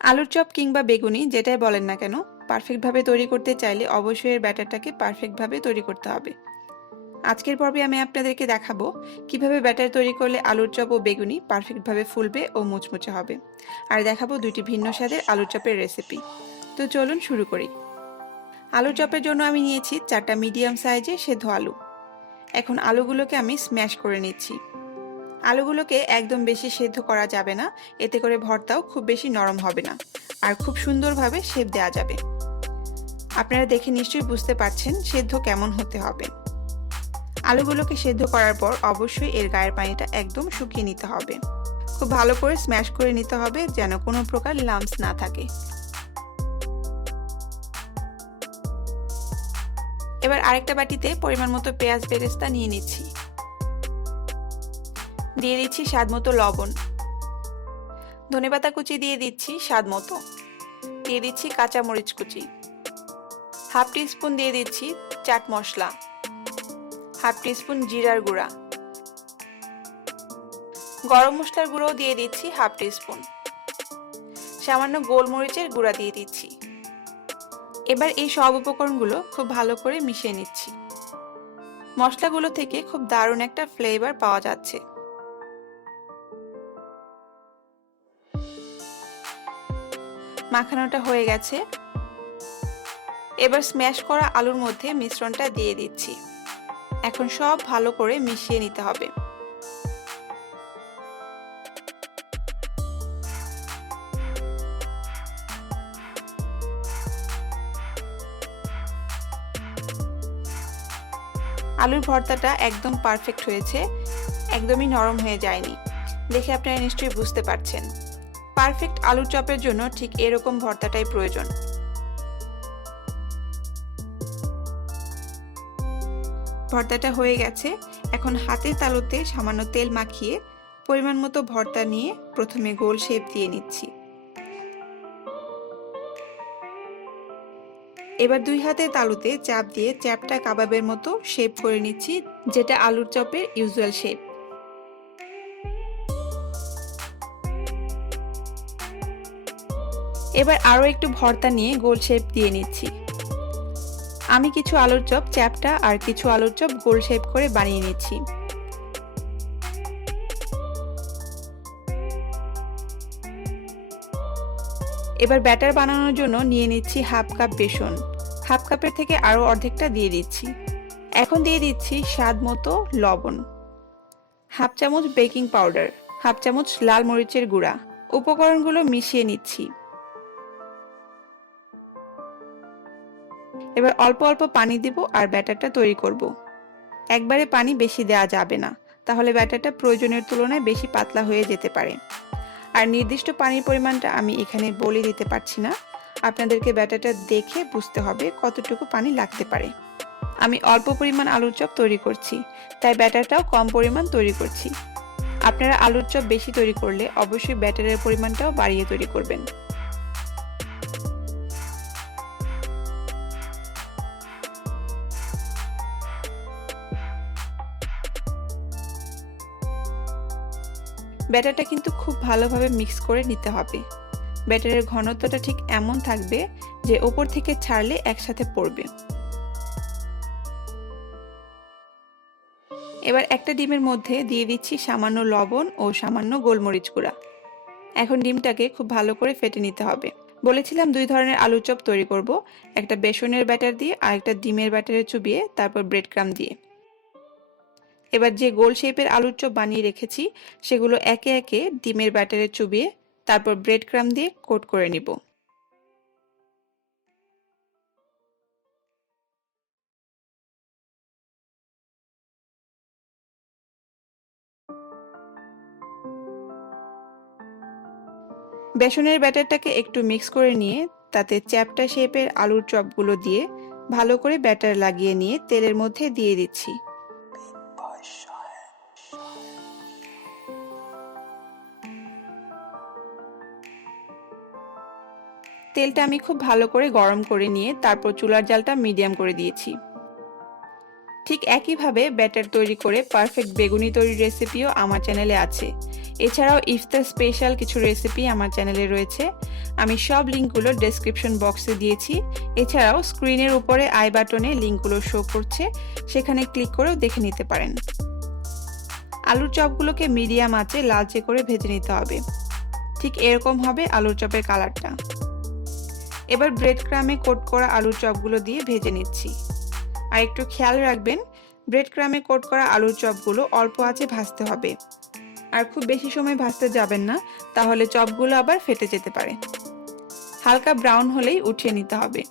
আলুর চপ কিংবা বেগুনি যেটাই বলেন না কেন, পারফেক্টভাবে তৈরি করতে চাইলে অবশ্যই এর ব্যাটারটাকে পারফেক্টভাবে তৈরি করতে হবে। আজকের পর্বে আমি আপনাদেরকে দেখাবো কিভাবে ব্যাটার তৈরি করলে আলুর চপ ও বেগুনি পারফেক্টভাবে ফুলবে ও মুচমুচে হবে, আর দেখাবো দুইটি ভিন্ন স্বাদের আলুর চপের রেসিপি। তো চলুন শুরু করি। আলুর চপের জন্য আমি নিয়েছি 4টা মিডিয়াম সাইজে সেদ্ধ আলু। এখন আলুগুলোকে আমি স্ম্যাশ করে নিচ্ছি। আলুগুলোকে একদম বেশি সেদ্ধ করা যাবে না, এতে করে ভর্তাও খুব বেশি নরম হবে না আর খুব সুন্দরভাবে শেপ দেওয়া যাবে। আপনারা দেখে নিশ্চয়ই বুঝতে পারছেন সেদ্ধ কেমন হতে হবে। আলুগুলোকে সেদ্ধ করার পর অবশ্যই এর গায়ের পানিটা একদম শুকিয়ে নিতে হবে। খুব ভালো করে স্ম্যাশ করে নিতে হবে যেন কোনো প্রকার লাম্পস না থাকে। এবার আরেকটা বাটিতে পরিমাণ মতো পেঁয়াজ বেরেস্তা নিয়ে নিচ্ছি। দিয়ে দিচ্ছি স্বাদ মতো লবণ, ধনেপাতা কুচি দিয়ে দিচ্ছি স্বাদ মতো, দিয়ে দিচ্ছি কাঁচা মরিচ কুচি, হাফ টিস্পুন দিয়ে দিচ্ছি চাট মশলা, হাফ টিস্পুন জিরার গুঁড়া, গরম মশলার গুঁড়ো দিয়ে দিচ্ছি হাফ টিস্পুন, সামান্য গোলমরিচের গুঁড়া দিয়ে দিচ্ছি। এবার এই সব উপকরণগুলো খুব ভালো করে মিশিয়ে নিচ্ছি। মশলাগুলো থেকে খুব দারুণ একটা ফ্লেভার পাওয়া যাচ্ছে। মাখানোটা হয়ে গেছে। এবার স্ম্যাশ করা আলুর মধ্যে মিশ্রণটা দিয়ে দিচ্ছি। এখন সব ভালো করে মিশিয়ে নিতে হবে। আলুর ভর্তাটা একদম পারফেক্ট হয়েছে, একদমই নরম হয়ে যায়নি। দেখে আপনারা নিশ্চয়ই বুঝতে পারছেন পারফেক্ট আলুর চপের জন্য ঠিক এরকম ভর্তাটাই প্রয়োজন। ভর্তাটা হয়ে গেছে। এখন হাতের তালুতে সামান্য তেল মাখিয়ে পরিমাণ মতো ভর্তা নিয়ে প্রথমে গোল শেপ দিয়ে নিচ্ছি। এবার দুই হাতের তালুতে চাপ দিয়ে চ্যাপটা কাবাবের মতো শেপ করে নিচ্ছি, যেটা আলুর চপের ইউজুয়াল শেপ। এবার আরও একটু ভর্তা নিয়ে গোল শেপ দিয়ে নিচ্ছি। আমি কিছু আলুর চপ চ্যাপটা আর কিছু আলুর চপ গোল শেপ করে বানিয়ে নিচ্ছি। এবার ব্যাটার বানানোর জন্য নিয়ে নিচ্ছি হাফ কাপ বেসন। হাফ কাপের থেকে আরও অর্ধেকটা দিয়ে দিচ্ছি। এখন দিয়ে দিচ্ছি স্বাদ মতো লবণ, হাফ চামচ বেকিং পাউডার, হাফ চামচ লাল মরিচের গুঁড়া। উপকরণগুলো মিশিয়ে নিচ্ছি। এবার অল্প অল্প পানি দিব আর ব্যাটারটা তৈরি করব। একবারে পানি বেশি দেওয়া যাবে না, তাহলে ব্যাটারটা প্রয়োজনের তুলনায় বেশি পাতলা হয়ে যেতে পারে। আর নির্দিষ্ট পানির পরিমাণটা আমি এখানে বলে দিতে পারছি না, আপনাদেরকে ব্যাটারটা দেখে বুঝতে হবে কতটুকু পানি লাগতে পারে। আমি অল্প পরিমাণ আলুর চপ তৈরি করছি, তাই ব্যাটারটাও কম পরিমাণ তৈরি করছি। আপনারা আলুর চপ বেশি তৈরি করলে অবশ্যই ব্যাটারের পরিমাণটাও বাড়িয়ে তৈরি করবেন। ব্যাটারটা কিন্তু খুব ভালোভাবে মিক্স করে নিতে হবে। ব্যাটারের ঘনত্বটা ঠিক এমন থাকবে যে ওপর থেকে ছাড়লে একসাথে পড়বে। এবার একটা ডিমের মধ্যে দিয়ে দিচ্ছি সামান্য লবণ ও সামান্য গোলমরিচ গুঁড়া। এখন ডিমটাকে খুব ভালো করে ফেটে নিতে হবে। বলেছিলাম দুই ধরনের আলুর চপ তৈরি করব, একটা বেসনের ব্যাটার দিয়ে আর একটা ডিমের ব্যাটারে চুবিয়ে তারপর ব্রেড ক্রাম্ব দিয়ে। এবার যে গোল শেপের আলুর চপ বানিয়ে রেখেছি সেগুলো একে একে ডিমের ব্যাটারে চুবিয়ে তারপর ব্রেড ক্রাম্ব দিয়ে কোট করে নিব। বেসনের ব্যাটারটাকে একটু মিক্স করে নিয়ে তাতে চ্যাপ্টা শেপের আলুর চপগুলো দিয়ে ভালো করে ব্যাটার লাগিয়ে নিয়ে তেলের মধ্যে দিয়ে দিচ্ছি। তেলটা আমি খুব ভালো করে গরম করে নিয়ে তারপর চুলার জালটা মিডিয়াম করে দিয়েছি। ঠিক একইভাবে ব্যাটার তৈরি করে পারফেক্ট বেগুনি তৈরির রেসিপিও আমার চ্যানেলে আছে। এছাড়াও ইফতার স্পেশাল কিছু রেসিপি আমার চ্যানেলে রয়েছে, আমি সব লিঙ্কগুলো ডেসক্রিপশন বক্সে দিয়েছি। এছাড়াও স্ক্রিনের উপরে আই বাটনে লিঙ্কগুলো শো করছে, সেখানে ক্লিক করেও দেখে নিতে পারেন। আলুর চপগুলোকে মিডিয়াম আঁচে লালচে করে ভেজে নিতে হবে। ঠিক এরকম হবে আলুর চপের কালারটা। এবার ব্রেড ক্রামে কোট করা আলুর চপগুলো দিয়ে ভেজে নিচ্ছি। আর একটু খেয়াল রাখবেন, ব্রেড ক্রামে কোট করা আলুর চপগুলো অল্প আঁচে ভাজতে হবে, আর খুব বেশি সময় ভাজতে যাবেন না, তাহলে চপগুলো আবার ফেটে যেতে পারে। হালকা ব্রাউন হলেই উঠিয়ে নিতে হবে।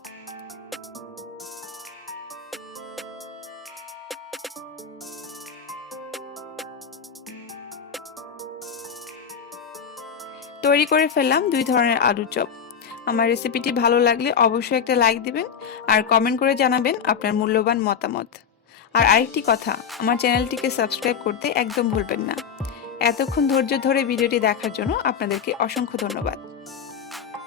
তৈরি করে ফেললাম 2 ধরনের আলুর চপ। আমার রেসিপিটি ভালো লাগলে অবশ্যই একটা লাইক দিবেন আর কমেন্ট করে জানাবেন আপনার মূল্যবান মতামত। আর আরেকটি কথা, আমার চ্যানেলটিকে সাবস্ক্রাইব করতে একদম ভুলবেন না। এতক্ষণ ধৈর্য ধরে ভিডিওটি দেখার জন্য আপনাদেরকে অসংখ্য ধন্যবাদ।